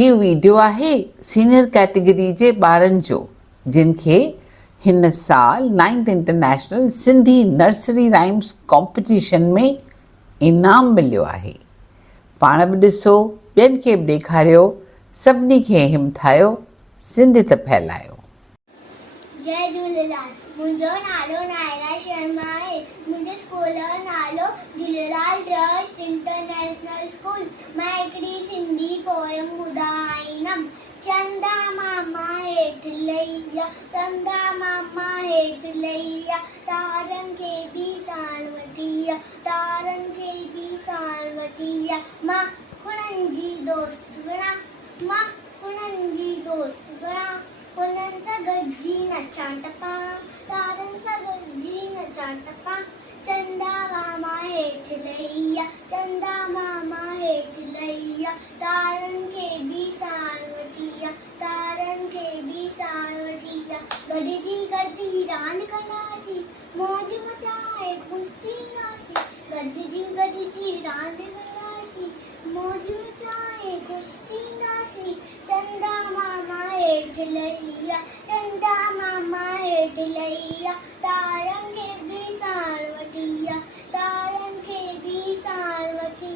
हीउ वीडियो आहे senior category जे ॿारनि जो जिन खे हिन साल 9th international Sindhi nursery rhymes competition में इनाम मिलियो आहे। पाण बि ॾिसो, ॿियनि खे बि ॾेखारियो, सभिनी खे हिमथायो, सिंधियत फैलायो। जय झूलेलाल। मुंहिंजो नालो नायरा शर्मा आहे। मुंहिंजे स्कूल जो नालो झूलेलाल ट्रस्ट इंटरनेशनल स्कूल। मां हिकिड़ी सिंधी पोयम ॿुधाईंदमि। चंदा मामा हेठि लही चंदा मामा हेठि लही तारनि खे बि साण वठी तारनि खे बि साण वठी मां हुननि जी दोस्त बणा मां हुननि जी दोस्त बणा हुननि सां गॾिजी नचां टपां तारनि सां गॾिजी नचां टपां चंदा मामा हेठि लही चंदा मामा हेठि लही तारनि खे बि साण वठी तारनि खे बि साण वठी गॾिजी रांदि कंदासीं मौज मचाए ख़ुशि थींदासीं गॾिजी रांदि कंदासीं मौज मचाए ख़ुशि थींदासीं चंदा मामा हेठि लही चंदा मामा हेठि लही तारनि खे बि साण वठी तारनि खे बि साण वठी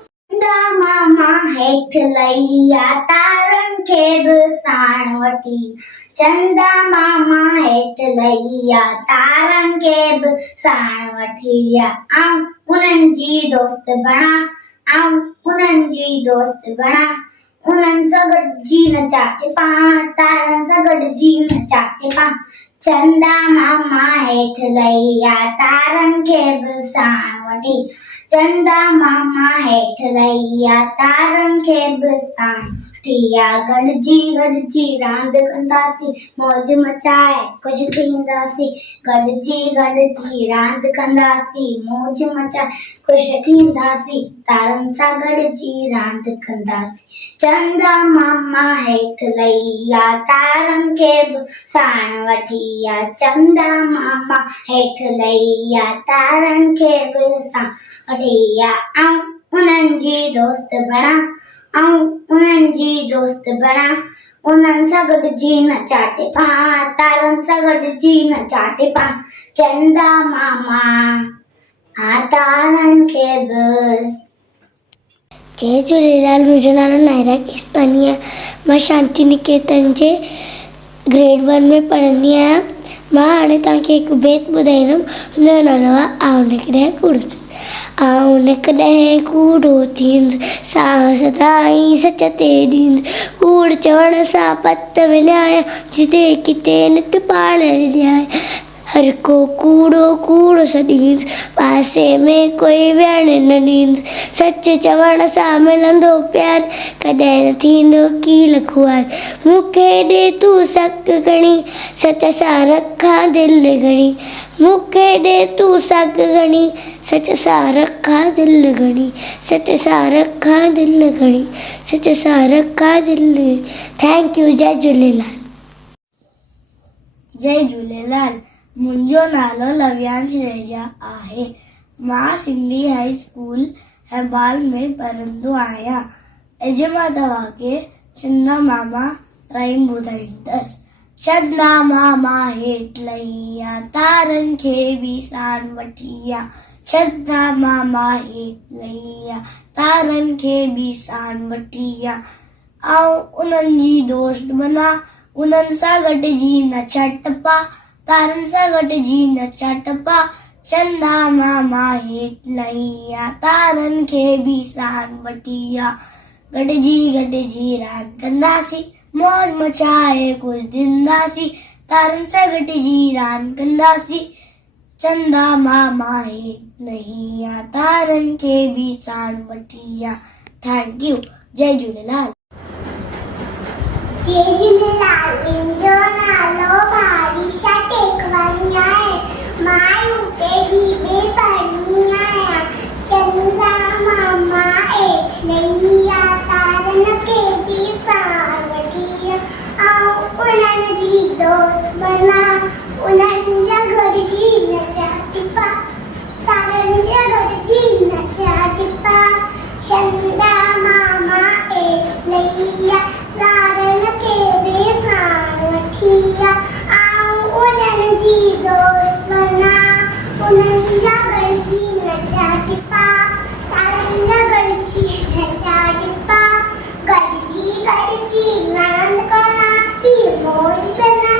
चंदा मामा हेठि लही तारनि खे बि साण वठी चंदा मामा हेठि लही तारनि खे बि साण वठी आऊं उन्हनि जी दोस्त बणा आऊं उन्हनि जी दोस्त बणा उन्हनि सां गॾिजी नचां टिपां तारनि सां गॾिजी नचां टिपां चंदा मामा हेठि लही तारनि खे बि साण वठी चंदा मामा हेठि लही तारनि खे बि साण वठी गॾिजी रांदि कंदासीं मौज मचाए ख़ुशि थींदासीं गॾिजी रांदि कंदासीं मौज मचाए ख़ुशि थींदासीं तारनि सां गॾिजी रांदि कंदासीं चंदा मामा हेठि लही तारनि खे बि साण वठी चंदा मामा हेठि लही तारनि खे बि साण वठी आऊं उन्हनि जी दोस्त बणा आऊं उन्हनि जी दोस्त बणा उन्हनि सां गॾिजी नचां टिपां तारनि सां गॾिजी नचां टिपां चंदा मामा तारनि खे बि। जय झूलेलाल। मुंहिंजो नालो नायरा केसवानी आहे। मां शांति निकेतन जे ग्रेड 1 में पढ़ंदी आहियां। मां हाणे तव्हांखे हिकु बेत ॿुधाईंदमि। हुनजो नालो आहे आउं निकिरे कूड़ो आउं निकॾहिं कूड़ो थींदु साहस ताईं सच ते ॾींदु कूड़ चवण सां पत विञाया जिते किथे नित पाण ॾियां हर को कूड़ो कूड़ो सॾींदु पासे में कोई वेहण न ॾींदु सच चवण सां मिलंदो प्यार कॾहिं न थींदो कील खुआर मूंखे ॾे तूं सक घणी सच सां रखां दिलि घणी मूंखे ॾे तूं सक घणी सच सां रखां दिलि घणी सच सां रखां दिलि घणी सच सां रखां दिलि। Thank you. जय झूलेलाल। जय झूलेलाल। मुंहिंजो नालो लव्यांश रहेजा आहे। मां सिंधी हाई स्कूल हेबाल में पढ़ंदो आहियां। अॼु मां तव्हांखे चंदा मामा राइम ॿुधाईंदसि। चंदा मामा हेठि लही तारनि खे बि साण वठी चंदा मामा हेठि लही तारनि खे बि साण वठी आऊं उन्हनि जी दोस्त बणा उन्हनि सां गॾिजी नचां टपां तारनि सां गॾिजी नचां टपां चंदा मामा हेठि लही तारनि खे बि साण वठी गॾिजी रांदि कंदासीं मौज मचाए ख़ुशि थींदासीं तारनि सां गॾिजी रांदि कंदासीं चंदा मामा हेठि लही तारनि खे बि साण वठी। Thank you. जय झूलेलाल। जय झूलेलाल। मुंहिंजो नालो भाविशा टेकवानी आहे। मां UKG में पढ़ंदी आहियां। चंदा मामा हेठि लही तारनि खे बि साण वठी आऊं उन्हनि जी दोस्त बणा उन्हनि जा गॾिजी नचां टिपां तारनि जा गडजी नचा टिपा तारंगा गडजी नचा टिपा गडजी गडजी नांद कोणासी मौज बना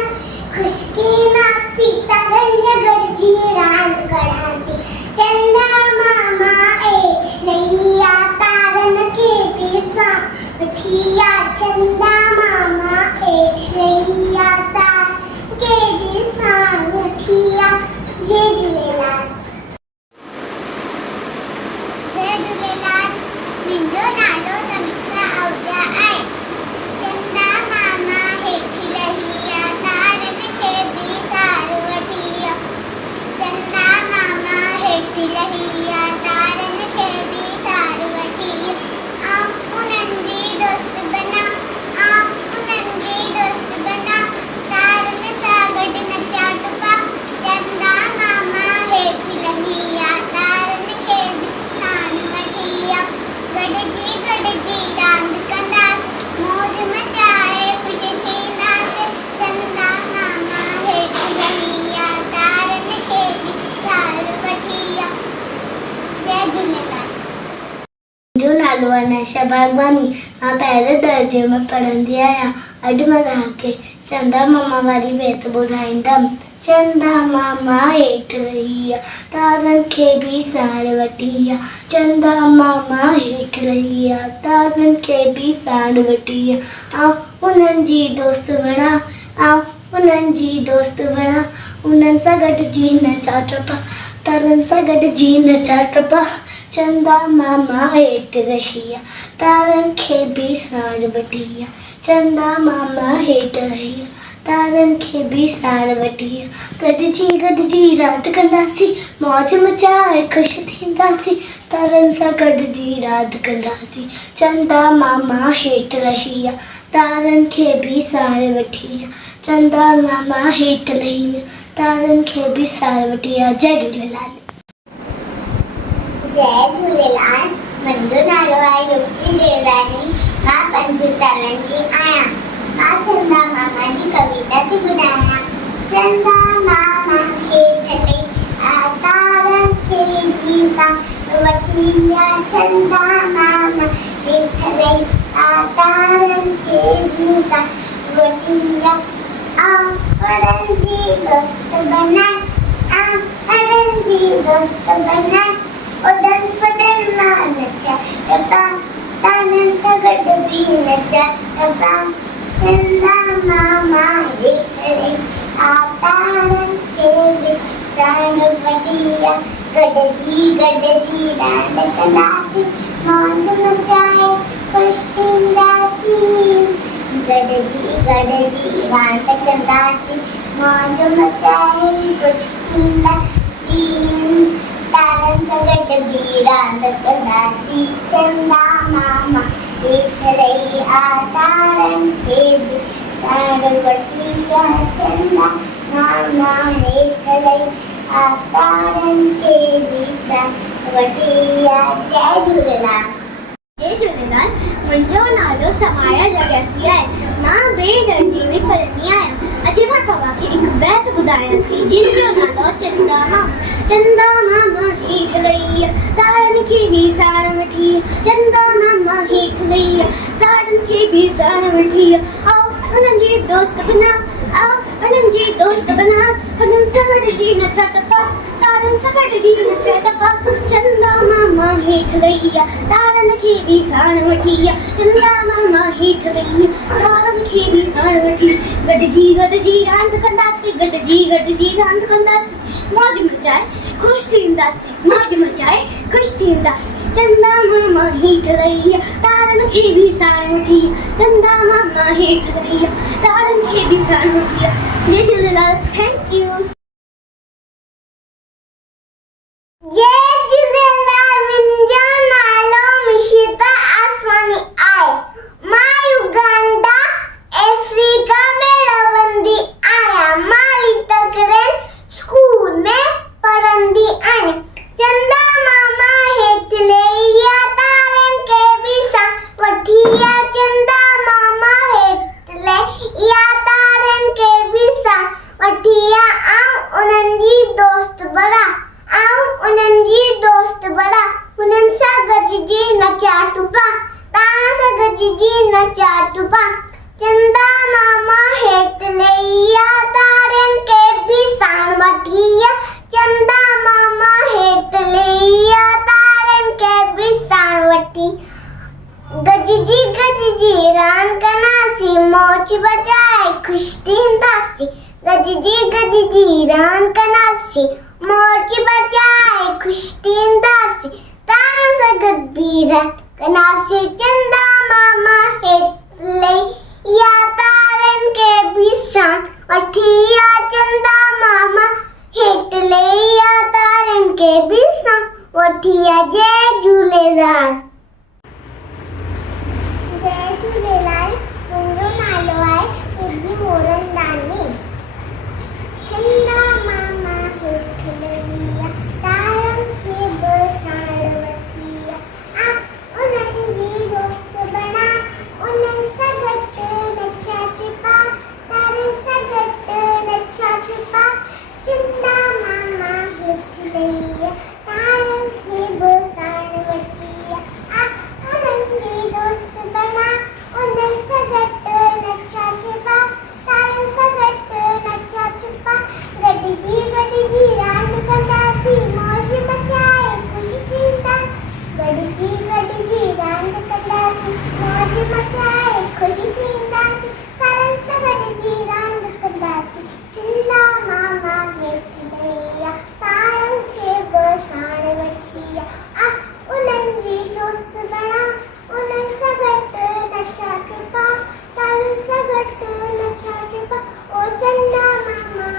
खुशकी नासी तारंगा गडजी रांद कोणासी चंदा मामा एक लैया तारन के पिसा उठिया चंदा मामा एक लैया तार के पिसा उठिया जय झूलेलाल मुंहिंजो नालो समीक्षा आहूजा आहे चंदा मामा हेठि लही आ तारनि खे बि सार वठी आ चंदा मामा हेठि लही आ तारनि खे बि सार वठी आ उन्हनि जी दोस्त बना उन्हनि जी दोस्त बना तारनि सां गॾु नचा टुपा चंदा मामा हेठि लही आ तारनि खे बि साण वठी आ गॾिजी गॾिजी रांदि कंदासीं मौज मचाए ख़ुशि थींदासीं चंदा मामा हेठि लही आ तारनि खे बि सार वठी आ जय झूलेलाल मुंहिंजो नालो अनाशा भागवानी मां पहिरें दर्जे में पढ़ंदी आहियां अॼु मां तव्हांखे चंदा मामा वारी बेत ॿुधाईंदमि चंदा मामा हेठि लही आ तारनि खे बि साण वठी आ चंदा मामा हेठि लही आ तारनि खे बि साण वठी आ उन्हनि जी दोस्त बणा उन्हनि जी दोस्त बणा उन्हनि सां गॾिजी नचा टपा तारनि सां गॾिजी नचा टपा चंदा मामा हेठि लही आ तारनि खे बि साण वठी आ चंदा मामा हेठि लही आ तारनि खे बि साण वठी आ गॾिजी गॾिजी रांदि कंदासीं मौज मचाए ख़ुशि थींदासीं तारनि सां गॾिजी रांदि कंदासीं चंदा मामा हेठि लही आ तारनि खे बि साण वठी आ चंदा मामा हेठि लही आ तारनि खे बि साण वठी आ जय झूलेलाल जय झूलेलाल मुंहिंजो नालो आहे युक्ति देवरानी मां 5 सालनि जी आहियां मां चंदा मामा जी कविता थी ॿुधायां चंदा मामा हेठि लही आ तारनि खे बि साण वठी आ चंदा मामा हेठि लही आ तारनि खे बि साण वठी आ उन्हनि जी दोस्त बनाए उन्हनि जी दोस्त बनाए उदन फदन मां नचा टपा ताननि सां गॾु बि नचा टपा चंदा मामा हेठि लही आ तारनि खे बि साण वठी आ गॾिजी गॾिजी रांदि कंदासीं मौज मचाए ख़ुशि थींदासीं गॾिजी गॾिजी रांदि कंदासीं मौज मचाए ख़ुशि थींदासीं तारनि सां गॾु बि रांदि कंदासीं चंदा मामा हेठि लही आ तारनि खे बि साण वठी आ चंदा मामा हेठि लही आ तारनि खे बि साण वठी आ जय झूलेलाल मुंहिंजो नालो समाया जगसी आहे मां ॿिए दर्जे में पढ़ंदी आहियां अॼु मां तव्हांखे हिकु बैत ॿुधायां थी जिन जो नालो चंदा मामा हेठि लही आ तारनि खे बि साण वठी आ चंदा मामा हेठि लही आ तारनि खे बि साण वठी आ उन्हनि जी दोस्त बना उन्हनि जी दोस्त बना उन्हनि सां गॾिजी नचा टपा तारनि सां गॾिजी नचा टपा चंदा मामा हेठि लही आ तारनि खे बि साण वठी आ चंदा मामा हेठि लही आ तारनि खे बि साण वठी गॾिजी गॾिजी रांदि कंदासीं गॾिजी गॾिजी रांदि कंदासीं मौज मचाए ख़ुशि थींदासीं मौज मचाए ख़ुशि थींदासीं चंदा मामा हेठि लही आ तारनि खे बि साण वठी चंदा मामा हेठि लही आ तारनि खे बि साण वठी आ जय झूलेलाल थैंक यू जय झूलेलाल मुंहिंजो नालो मिशिता आसवानी आहे मां युगांडा अफ्रीका में रहंदी आहियां मां लिटकरेन स्कूल में पढ़ंदी आहियां चंदा मामा हेठि लही आ तारनि खे बि साण वठी आ चंदा मामा हेठि लही आ तारनि खे बि साण वठी आ चाटुपा तारा सा गजी नचा टुपा चंदा मामा हेठ लैया तारन के भी साण वठिया चंदा मामा हेठ लैया तारन के भी साण वठी गजी रान कनासी मोच बजाए खुश थींदासी गजी रान कनासी मोच बजाए खुश थींदासी तारा सा गजी रान कनासी चंदा मामा हेठ लैया तारन के भी साण वठिया चंदा मामा हेठ लैया तारन के भी साण वठिया। जय झूलेलाल। जय झूलेलाल। मुंहिंजो नालो आहे सिद्धी मोरनदानी। चंदा मामा हेठ लैया तारन के भी साण वठिया उन्हनि जी दोस्त बणा उन्हनि सां गॾु नचा टिपा तारनि सां गॾु नचा टिपा चंदा मामा हेठ लैया तारनि के भी साण वठिया उन्हनि जी दोस्त बणा उन्हनि सां गॾु नचा टिपा तारनि सां गॾु नचा टिपा गॾिजी रांदि कंदासीं मौज मचाए ख़ुशि थींदासीं गॾिजी रांदि कंदासीं मौज मचाए ख़ुशि थींदासीं तारनि सां गॾिजी रांदि कंदासीं चंदा मामा हेठ लैया तारनि खे भी साण वठिया उन्हनि जी दोस्त बणा उन्हनि सां गॾु नचा टिपा तारनि सां गॾु नचा टिपा ओ चंदा मामा।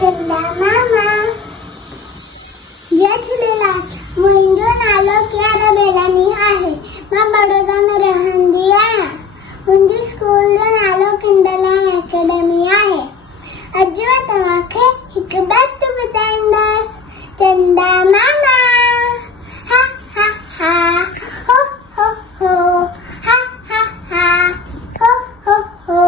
चंदा मामा। जय झूलेलाल। मुंहिंजो नालो क्यारा बेलानी आहे। मां बड़ौदा में रहंदी आहियां। मुंहिंजे स्कूल जो नालो किंडरलैंड एकेडमी आहे। अॼु मां तव्हांखे हिकु बैत ॿुधाईंदसि। चंदा मामा हा हा हा हो हो हो हा हा हा हो हो हो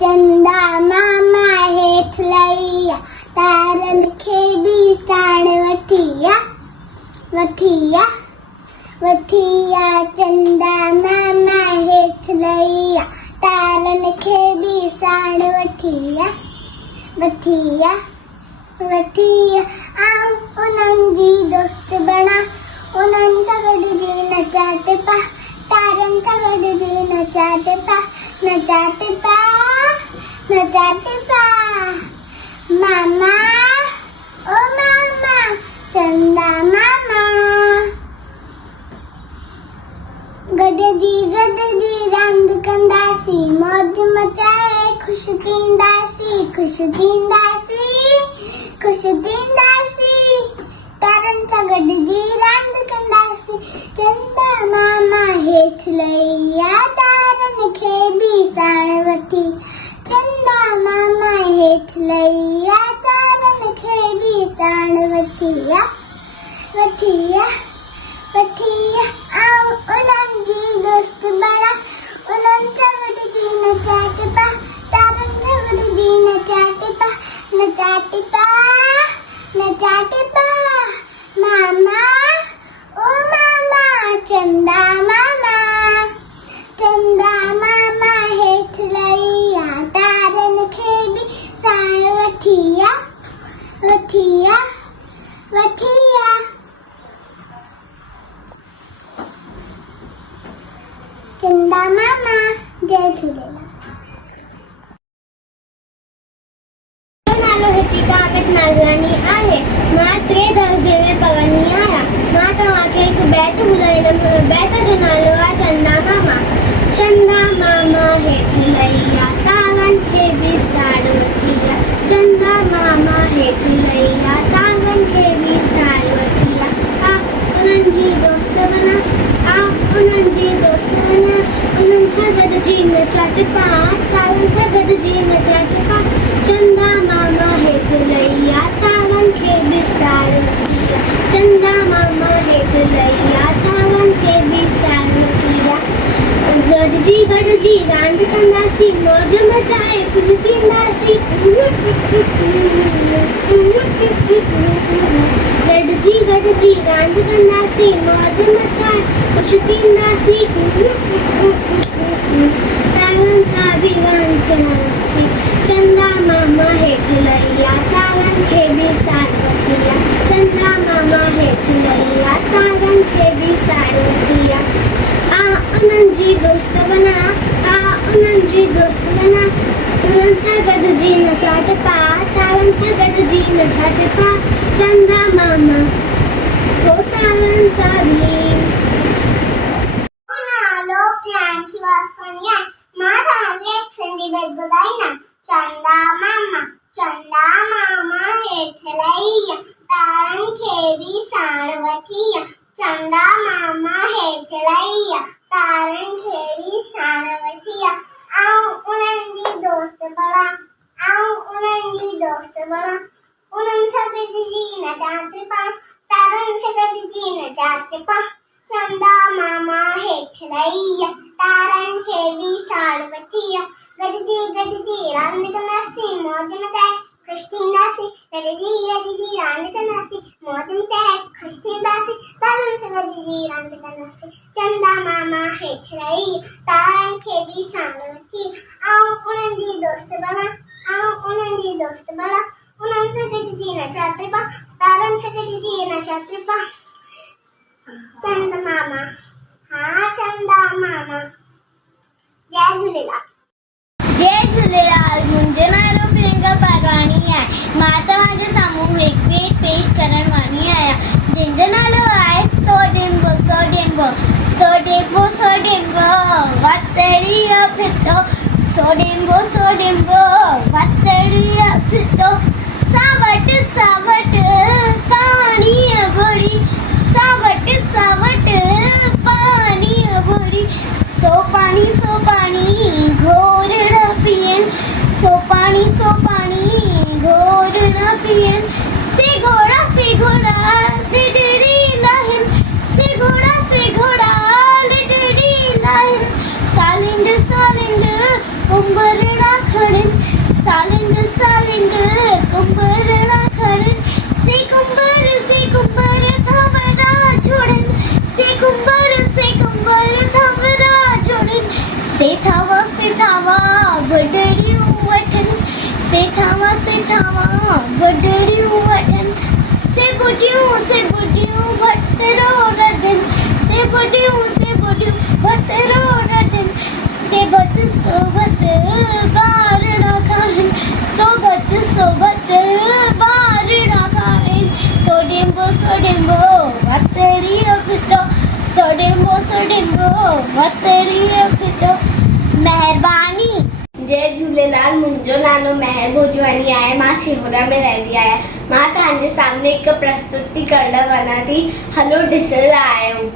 चंदा मामा हेठ लैया तारन खे भी साण वठिया वठिया वठिया चंदा मामा हेठ लैया तारन खे भी साण वठिया वठिया वठिया उन्हनि जी दोस्त बणा उन्हनि सां गॾिजी नचा टिपा तारनि सां गॾिजी नचा टिपा नचा टिपा नचा टिपा मामा ओ मामा चंदा मामा गॾिजी रांदि कंदासीं मौज मचाए ख़ुशि थींदासीं तारनि सां गॾिजी रांदि कंदासीं चंदा मामा हेठ लैया तारनि खे भी साण वठी चंदा मामा हेठ लैया तारनि खे भी साण वठिया वठिया वठिया उन्हनि जी दोस्त बणा उन्हनि सां गॾिजी नचा टिपा तारनि सां गॾिजी नचा टिपा नचा टिपा नचा टिपा मामा ओ मामा चंदा मामा हेठ लैया तारनि खे भी साण वठिया वठिया वठिया। चंदा मामा। जय झूलेलाल। नालो हितिका अमित नागरानी आहे। मां 3 दर्जे में पढ़ंदी आहियां। मां तव्हांखे हिकु बैत ॿुधाईंदमि। बैत जो नालो आहे चंदा मामा। चंदा मामा जी नचाते पा तारन से गड जी नचाते पा चंदा मामा हेठ लैया तारन खे बिसाड़तिया चंदा मामा हेठ लैया तारन खे बिसाड़तिया गडजी रांद कंदासी मौज मचाए कुछ थींदासी गडजी रांद कंदासी मौज मचाए कुछ थींदासी तारन सा भी रांद कंदासी चंदा मामा हेठ लैया तारन खे बिसाड़तिया चंदा मामा हेठ लैया तारन खे बिसाड़तिया उन्हनि जी दोस्त बना उन्हनि जी दोस्त बना उन्हनि सां गॾिजी नचाटे पा तारनि सां गॾिजी नचाटे पा चंदा मामा हो तारनि सां बि नालो प्रियांशी वासवानी आहे मां तव्हांखे एक सिंधी गीत ॿुधाईंदमि चंदा मामा हेठ लही तारनि खे बि साण वठी चंदा मामा हेठ लही तारनि खे बि साण वठी उन्हनि जी दोस्त बणा उन्हनि सां गॾिजी नचाते पा तारनि सां गॾिजी नचाते पा चंदा मामा हेठ लही तारनि खे बि साण वठी गॾिजी रांदि कंदासीं मौज मचाए ख़ुशि थींदासीं गॾिजी रांदि कंदासीं मौज मचाए ख़ुशि थींदासीं तारनि सां गॾिजी रांदि कंदासीं चंदा मामा हेठ लही तारनि खे बि साण वठी उन्हनि जी दोस्त बणा उन्हनि सां गॾिजी नचाते पा तारनि सां गॾिजी नचाते पा चंदा मामा जय झूलेलाल मुंहिंजो नालो प्रियंका पारवानी आहे मां तव्हांजे साम्हूं हिकु गीत पेश करण वारी आहियां जंहिंजो नालो आहे सोडेंबो वतड़ियो फितो सोडेंबो वतड़ियो फितो सावट पानी भरी सावट पानी भरी सो पानी घोर न पियन सो पानी घोर न पियन से घोड़ा लिडड़ी लाहिन से घोड़ा लिडड़ी लाहिन सालिंड कुंभरना खड़न सालिंड कुंभरना खड़न से कुंभर थमरा छोड़न से कुंभर थमरा छोड़न से थावा बडड़ियूं वठन से थावा बडड़ियूं वठन से बुढ़ियूं भतरो रधन से बुढ़ियूं भतरो रधन से सोबत बारणा खाहन सोबत बारणा खाहन सोडेंबो वतड़ियो फितो सोडेंबो वतड़ियो फितो महिरबानी जय झूलेलाल मुंहिंजो नालो महर भोजवानी आहे मां सिहोरा में रहंदी आहियां मां तव्हांजे सामने हिकु प्रस्तुति करणु वञा थी हलो ॾिसंदा आहियो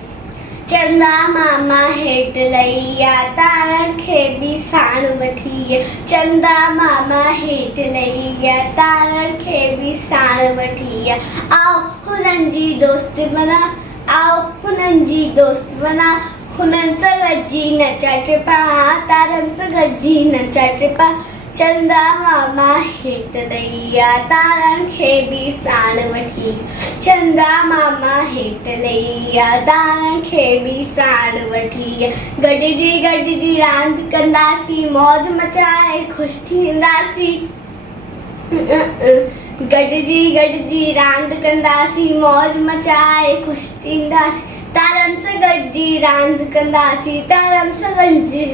चंदा मामा हेठ लही तारनि खे बि साण वठी चंदा मामा हेठ लही तारनि खे बि साण वठी आओ हुननि जी दोस्त बना हुननि सां गॾिजी नचाटे पा तारनि सां गॾिजी नचाटे पा चंदा मामा हेठ लही तारनि खे बि साण वठी चंदा मामा हेठ लही तारनि खे बि साण वठी गॾिजी रांदि कंदासीं मौज मचाए ख़ुशि थींदासीं गॾिजी रांदि कंदासीं मौज मचाए ख़ुशि थींदासीं तारनि सां गॾिजी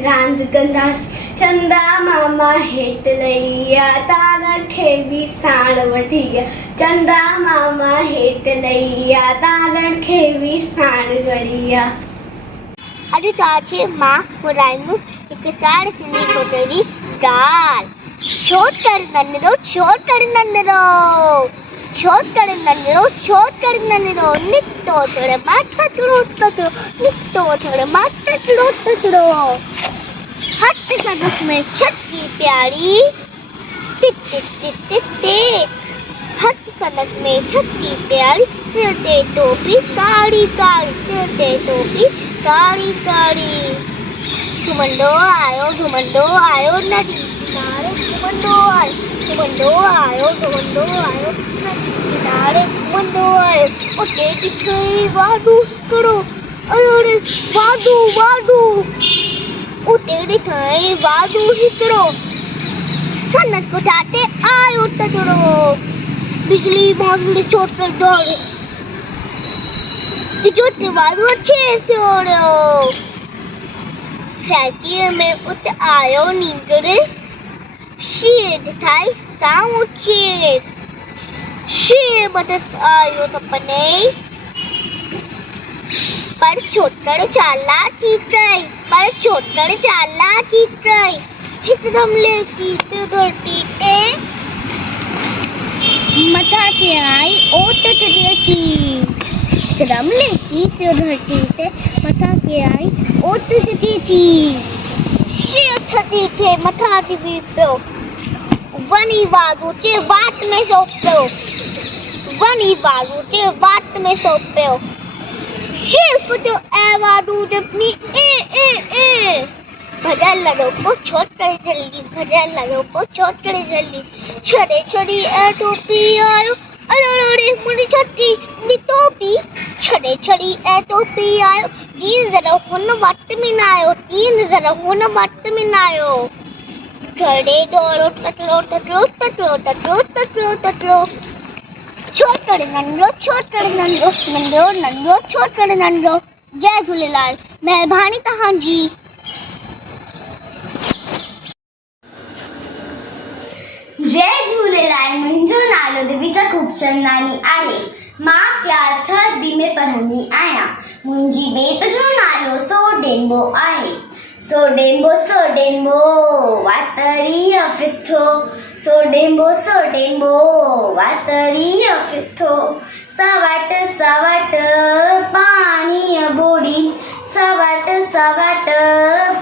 रांदि कंदासीं चंदा मामा हेठ लही तारनि खे बि साण वठी चंदा मामा हेठ लही तारनि खे बि साण गड़ी अॼु तव्हांखे मां ॿुधाईंदुसि हिकु साण सिंधी छोकिरे जी ॻाल्हि छो कर नंढड़ो निकितो थोरो माता थोरो निकितो थोरो माता थोरो हट सड़क में छत्ती प्यारी, टिट टिट टिट टिट टिट। हट सड़क में छत्ती प्यारी, सिर पे टोपी काली काली, सिर पे टोपी काली काली। घुमंडो आयो नदी किनारे, घुमंडो आयो नदी किनारे, घुमंडो आयो। ओ तेरी गई वादू करो, अरे वादू ओ तेरी गई वादू ही करो। सन्नत बुझाते आयो तजरो, बिजली भागली चोट कर दौड़े, जोते वादू अच्छे से ओढ़ो। साइकिल में उठ आयो नींदरे, शेर थाई सामुचे, शेर बदस आयो सपने। पर छोटड़ चाला चीत गई, एकदम लेती पे धरती ते मथा के आई ओट देती, एकदम लेती पे धरती ते मथा के आई ओट देती। शेर थती थे मथा दिवी पे, वनी वादू के बात में सोपो, सिर्फ तो ए वादू जपनी ए भजन लड़ो को छोट कर जल्दी, छड़े ए टोपी आयो, अरे मुड़ी छत्ती नी टोपी, छड़े ए टोपी आयो। तीन जरा हुन वक्त में आयो, खड़े दौड़ो तकलो। छोट करे नंढो। जय झूलेलाल, महिरबानी तव्हांजी। जय झूलेलाल। मुंहिंजो नालो दिविजा खूबचंदानी आहे। मां क्लास 3 में पढ़ंदी आहियां। मुंहिंजी बेत जो नालो सोडेंबो आहे। सोडेंबो वातड़ीअ फिथो, सोडेंबो वातड़ीअ फिथो। सवट पाणीअ बोड़ी,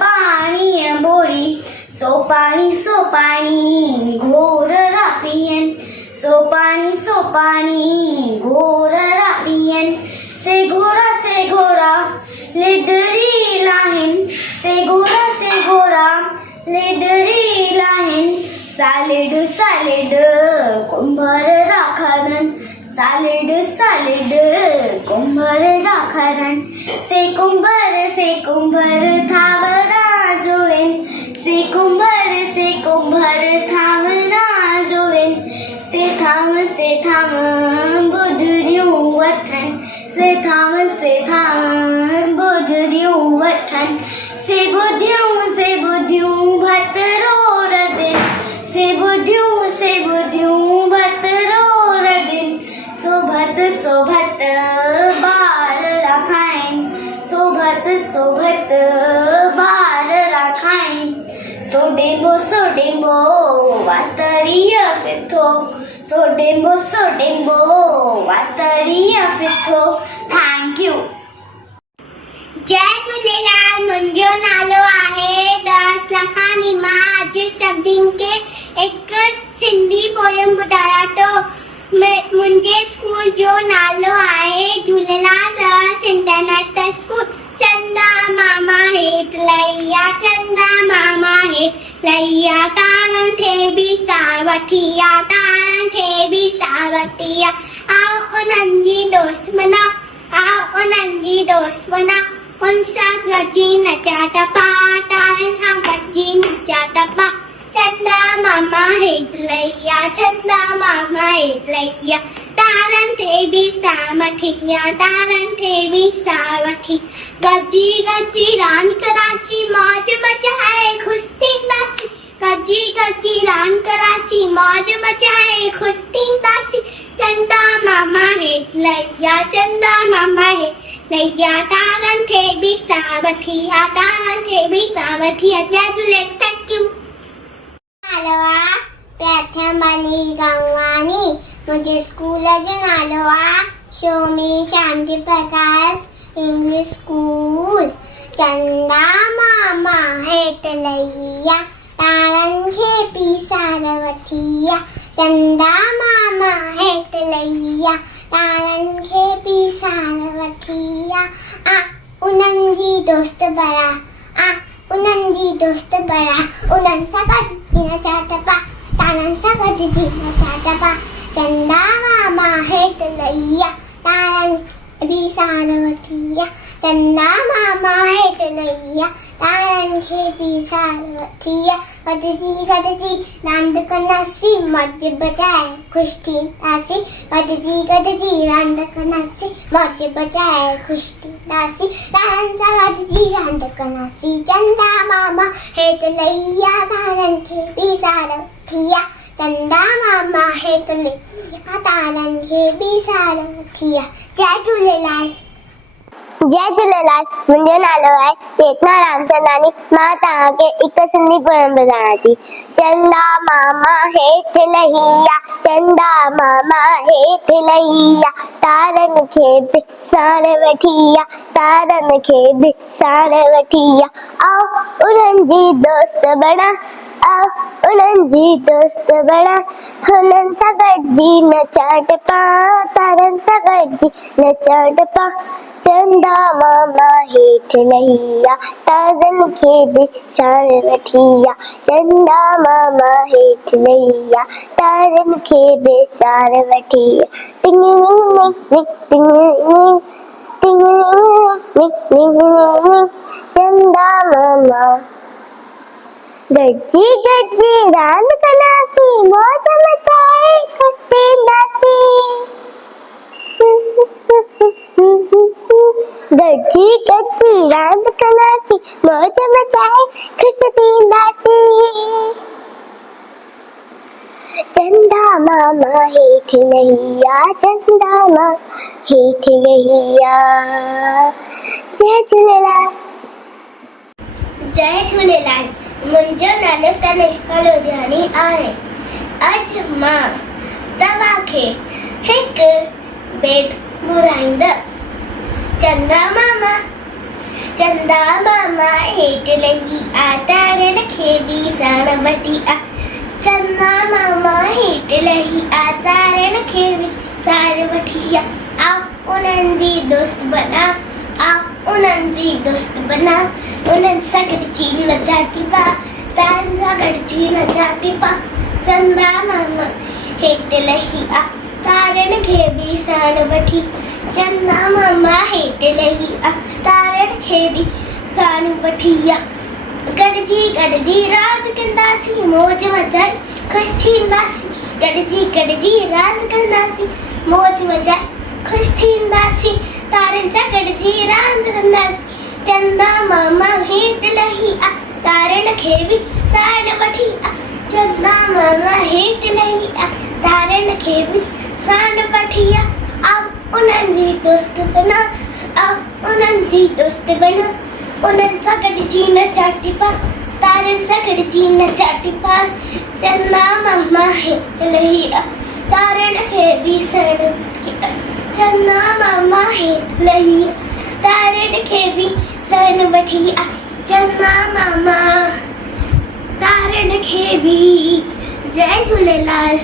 पाणीअ बोड़ी। सो पाणी घोर रापियन, घोर रापियन। से घोरा लिदरी लाहिन, लिदरी लाहिन। सालिड कुंभर राखरन, कुंभर राखरन। से कुंभर थावरा जोड़ेन, से कुंभर थावरा जोड़ेन। से थाम बुधरियूं वठन, से थाम बुधरियूं वठन। से बुधियूं भतरो रदिन, से बुधियूं भतरो रदिन। सोभत बार रखाइन, सोभत बार रखाइन। सोडेंबो वातड़ीअ फिथो, वातड़ीअ फिथो। Thank you. जय झूलेलाल। मुंहिंजो नालो आहे दास लखानी। मां अॼु सभिनी खे हिकु सिंधी पोयम ॿुधायां थो। मुंहिंजे स्कूल जो नालो आहे झूलेलाल दास इंटरनेशनल स्कूल। चंदा मामा हेठ लैया, चंदा मामा हेठ लैया। तारनि खे बि सार वठी आ, तारनि खे बि सार वठी आ। आओ उन्हनि जी दोस्त बनाओ, उनसां गॾिजी नचा टपा, तारनि सां गॾिजी नचा टपा। चंदा मामा हेठ लैया, चंदा मामा हेठ लैया। तारनि खे बि सार वठी आ, तारनि खे बि सार वठी। गॾिजी रांदि करासीं, मौज मचाए ख़ुशि थींदासीं। गॾिजी रांदि करासीं, मौज मचाए ख़ुशि थींदासीं। चंदा मामा हेठ लैया, चंदा मामा हेठ लैया। तारनि खे बि सार वठी आ, तारनि खे बि सार वठी आ। जय झूलेलाल। Thank you. नालो आहे प्रथमनी गंगवानी। मुंहिंजे स्कूल जो नालो आहे शोमी शांति प्रकाश इंग्लिश स्कूल। चंदा मामा हेठ लई आ तारन खे पीसार वठी आ चंदा मामा हेठ लई आ तारन खे पीसार वठी आ उन्हनि जी दोस्त बड़ा उन्हनि जी दोस्त बड़ा उन्हनि सां गॾु नचा टपा तारनि सां गॾिजी नचा टपा चंदा मामा हेठ लई आ तारन पीसार वठी आ चंदा मामा हेठ लई आ तारन खे पीसार वठी आ गॾिजी रांदि कंदासीं मौज बजाए ख़ुशि थींदासीं गॾिजी रांदि कंदासीं मौज बजाए ख़ुशि थींदासीं तारनि सां गॾिजी रांदि कंदासीं चंदा मामा हेठ लई आ तारनि खे पीसार वठी आ चंदा मामा हेठ लई आ तारनि खे पीसार वठी आ जय झूलेलाल। जय झूलेलाल मुंहिंजो नालो आहे चेतना रामचंदानी मां तव्हांखे हिकु सिंधी पोयम ॿुधायां थी चंदा मामा हेठ लही आ चंदा मामा हेठ लही आ तारनि खे बि साण वठी आ तारनि खे बि साण वठी आ आओ उन्हनि जी दोस्त बणा आओ उन्हनि जी दोस्त बणा हुननि सां गॾिजी नचा टपा तारनि सां गॾिजी नचा टपा चंदा मामा हेठ लही आ तारनि खे बि साण वठी आ चंदा मामा हेठ लही आ तारनि खे बि साण वठी आ टिंग चंदा मामा गॾिजी रांदि कंदासीं मौज मचाए ख़ुशि थींदासीं गॾिजी रांदि कंदासीं मौज मचाए ख़ुशि थींदासीं चंदा मामा हेठ लही आ चंदा मामा हेठ लही आ जय झूलेलाल। जय झूलेलाल मुंहिंजो नालो तनिष्का लोधियानी आहे अॼु मां तव्हांखे हिकु बेट ॿुधाईंदसि चंदा मामा हेठ लही आ तारनि खे बि साण वठी आ चंदा मामा हेठ लही आ तारनि खे बि साण वठी आ आओ उन्हनि जी दोस्त बना उन्हनि जी दोस्त बना उन्हनि सां गॾिजी नचा टिपा तारनि सां गॾिजी नचा टिपा चंदा मामा हेठ लही आ तारनि खे बि साण वठी चंदा मामा हेठ लही आ तारनि खे बि साण वठी आ गॾिजी रांदि कंदासीं मौज मचाए ख़ुशि थींदासीं गॾिजी रांदि कंदासीं मौज मचाए ख़ुशि थींदासीं तारनि सां गॾिजी रांदि कंदासीं चंदा मामा हेठ लही आ तारनि खे बि साण वठी आ चंदा मामा हेठ लही आ तारनि खे बि साण वठी आ आओ उन्हनि जी दोस्त बना उन्हनि जी दोस्त बना उन्हनि सां गॾिजी नचा टिपा तारनि सां गॾिजी नचा टिपा चंदा मामा हेठ लही आ तारनि खे बि साण वठी आ चंदा मामा हेठ लही आ तारनि खे बि साण वठी आ चंदा मामा तारनि खे बि जय झूलेलाल।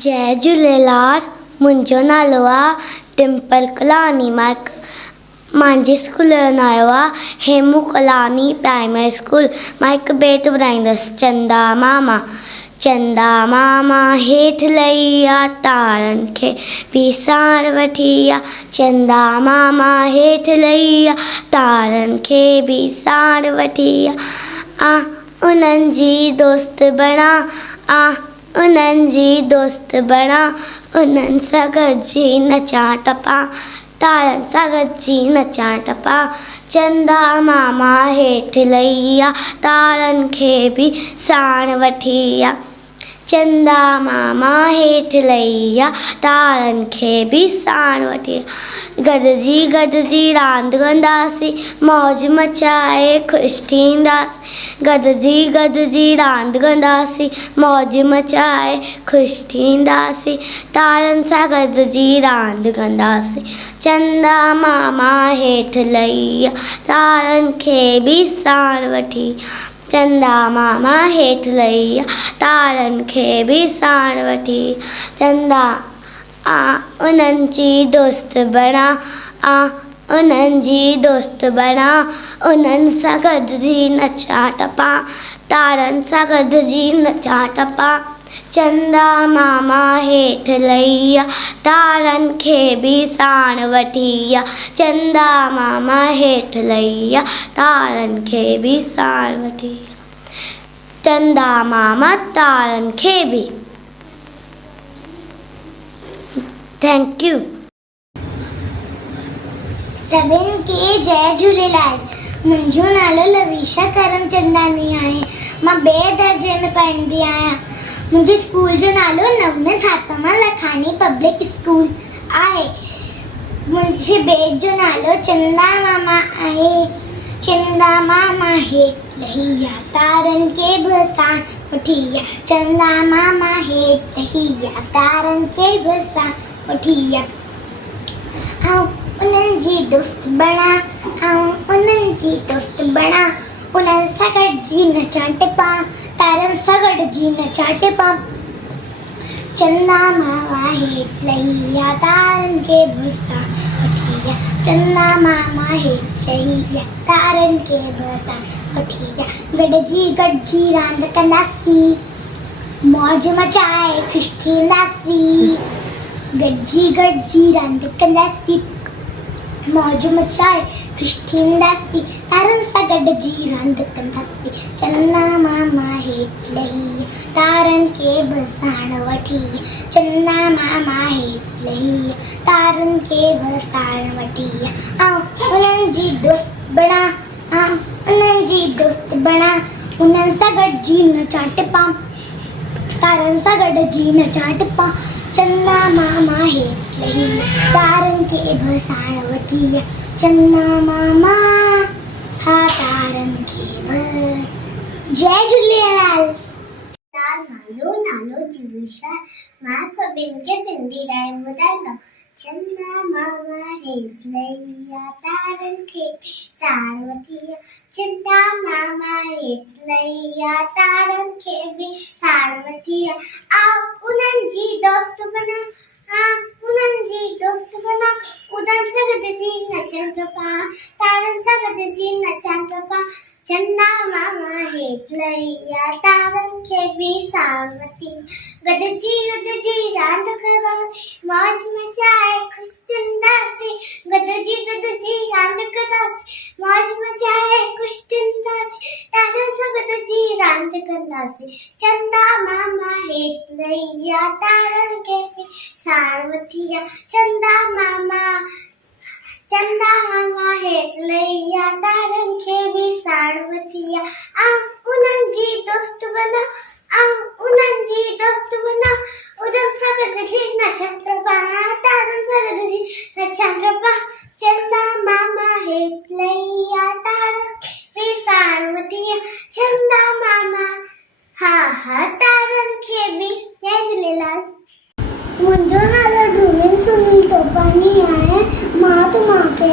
जय झूलेलाल मुंहिंजो नालो आहे डिम्पल कलानी मुंहिंजे स्कूल जो नालो आहे हेमू कलानी प्राइमरी स्कूल मां हिकु बेट ॿुधाईंदसि चंदा मामा हेठ लही आ तारनि खे बि साण वठी आ चंदा मामा हेठ लही आ तारनि खे बि साण वठी आ उन्हनि जी दोस्त बणा उन्हनि जी दोस्त बणा उन्हनि सां गॾिजी नचा टपा तारनि सां गॾिजी नचा टपा चंदा मामा हेठ लही आ तारनि खे बि साण वठी आ चंदा मामा हेठि लही विया तारनि खे बि साण वठी गॾिजी रांदि कंदासीं मौज मचाए ख़ुशि थींदासीं गॾिजी रांदि कंदासीं मौज मचाए ख़ुशि थींदासीं तारनि सां गॾिजी रांदि कंदासीं चंदा मामा हेठि लही विया तारनि खे बि साण वठी चंदा मामा हेठि लही विया तारनि खे बि साण वठी चंदा उन्हनि जी दोस्त बणा उन्हनि जी दोस्त बणा उन्हनि सां गॾिजी नचा टपा तारनि सां गॾिजी नचा टपा चंदा मामा हेठि लही विया तारनि खे बि साण वठी विया चंदा मामा हेठि लही विया तारनि खे बि साण वठी विया चंदा मामा तारनि खे बि थैंक यू सभिनि खे जय झूलेलाल। मुंहिंजो नालो लवीशा करमचंदानी आहे। मां ॿिए दर्जे में पढ़ंदी आहियां। मुंहिंजे स्कूल जो नालो नवनीत हासमा लखानी पब्लिक स्कूल आहे। मुंहिंजे बैग जो नालो चंदा मामा आहे। चंदा मामा हेठि लही विया तारनि खे बि साण वठी विया चंदा मामा हेठि लही विया तारनि खे बि साण वठी विया उन्हनि जी दोस्त बणा उन्हनि जी दोस्त बणा उन्हनि सां गॾिजी नचा टिपा तारनि सां गॾिजी नचा टिपा चंदा मामा हेठि लही विया तारनि खे बि साण वठी विया चंदा मामा हेठि लही विया तारनि खे बि साण वठी विया गॾिजी रांदि कंदासीं मौज मचाए ख़ुशि थींदासीं गॾिजी रांदि कंदासीं मौज मचाए ख़ुशि थींदासीं तारनि सां गॾिजी रांदि कंदासीं चंदा मामा हेठि लही विया तारनि खे बि साण वठी विया चंदा मामा हेठि लही विया तारनि खे बि साण वठी विया उन्हनि जी दोस्त बणा उन्हनि जी दोस्त बणा उन्हनि सां गॾिजी नचा टिपा तारनि सां गॾिजी नचा टिपा चंदा मामा हेठि लही विया तारनि खे बि साण वठी विया चंदा मामा हा तारनि खे बि जय झूलेलाल। मुंहिंजो नालो जीविशा मां सभिनि खे सिंधी राइम ॿुधाईंदमि चंदा मामा हेठि लही विया तारनि खे साण वठी विया चंदा मामा हेठि लही विया तारनि खे बि साण वठी विया उन्हनि जी दोस्त बणा उन्हनि जी दोस्त बणा उन्हनि सां गॾिजी नचण टपा तारनि सां गॾिजी नचण टपा चंदा मामा हेठि लही विया तारनि खे बि साण वठी गॾिजी रांदि कंदासीं मौज मचाए ख़ुशि थींदासीं गॾिजी रांदि कंदासीं मौज मचाए ख़ुशि थींदासीं तारनि सां गॾिजी रांदि कंदासीं चंदा मामा हेठि लही विया तारनि खे बि साण वठी विया चंदा मामा हेठि लही विया तारनि खे बि साण वठी विया उन्हनि जी दोस्त बणा उन्हनि जी दोस्त बणा उन्हनि सां गॾिजी नचण टपा तारनि सां गॾिजी नचण टपा चंदा मामा हेठि लही विया तारनि खे बि साण वठी विया चंदा मामा हा तारनि खे बि जय झूलेलाल। मुंहिंजो नालो ध्रुविन सुनील टोपानी आहे। मां तव्हांखे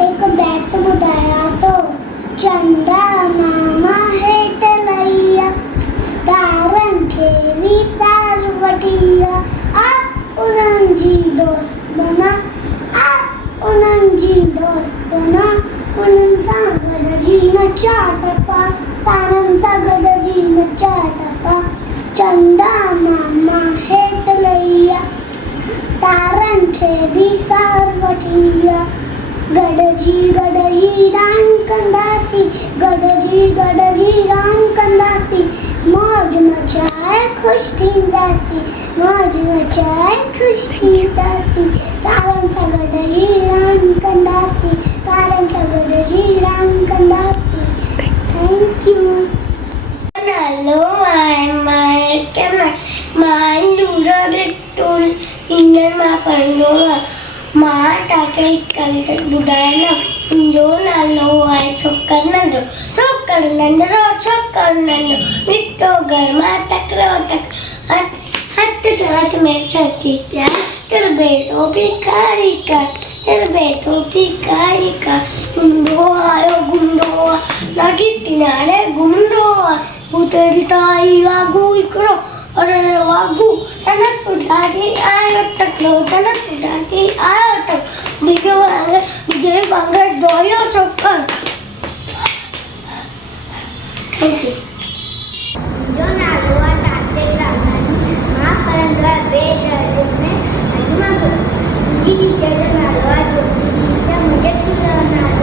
हिकु बैट ॿुधायां थो चंदा मामा हेठि लही विया तारनि खे बि साण वठी विया उन्हनि जी दोस्त बणा उन्हनि जी दोस्त बणा उन्हनि सां गॾिजी नचा टपा तारनि सां गॾिजी नचा टपा चंदा मामा हेठि लही विया तारनि खे बि साण वठी विया गॾिजी रांदि कंदासीं गॾिजी रांदि कंदासीं मौज मचाए ख़ुशि थींदासीं मौज मचाए ख़ुशि थींदासीं तारनि सां गॾिजी रांदि कंदासीं तारनि सां गॾिजी रांदि कंदासीं थैंक यू। नालो आहे माइट ईंदड़ मां पढ़ंदो आहे। मां तव्हांखे हिकु कविता ॿुधायां न। मुंहिंजो नालो आहे छोकर नंढो, छोकर नंढड़ो, छोकर नंढो, निकितो घर मां तकिड़ो तकिड़ो, हथ जो हथ में छटी पिया, तिर बेटो भिखारी का, तिर बेटो भिखारी का, गुंडो आयो गुंडो नदी किनारे गुंडो तेरी ताई वागू हिकिड़ो, अरे वागू तनक उठाके आयो तकिड़ो, तनक उठाके आयो तक बिजली वांगुरु दौड़ियो छोकर। Thank you. मुंहिंजो नालो आहे कार्तिक रामनानी। मां पढ़ंदो आहियां ॿिए दर्जे में। अॼु मां मुंहिंजी टीचर जो नालो आहे ज्योति टीचर। मुंहिंजे स्कूल जो नालो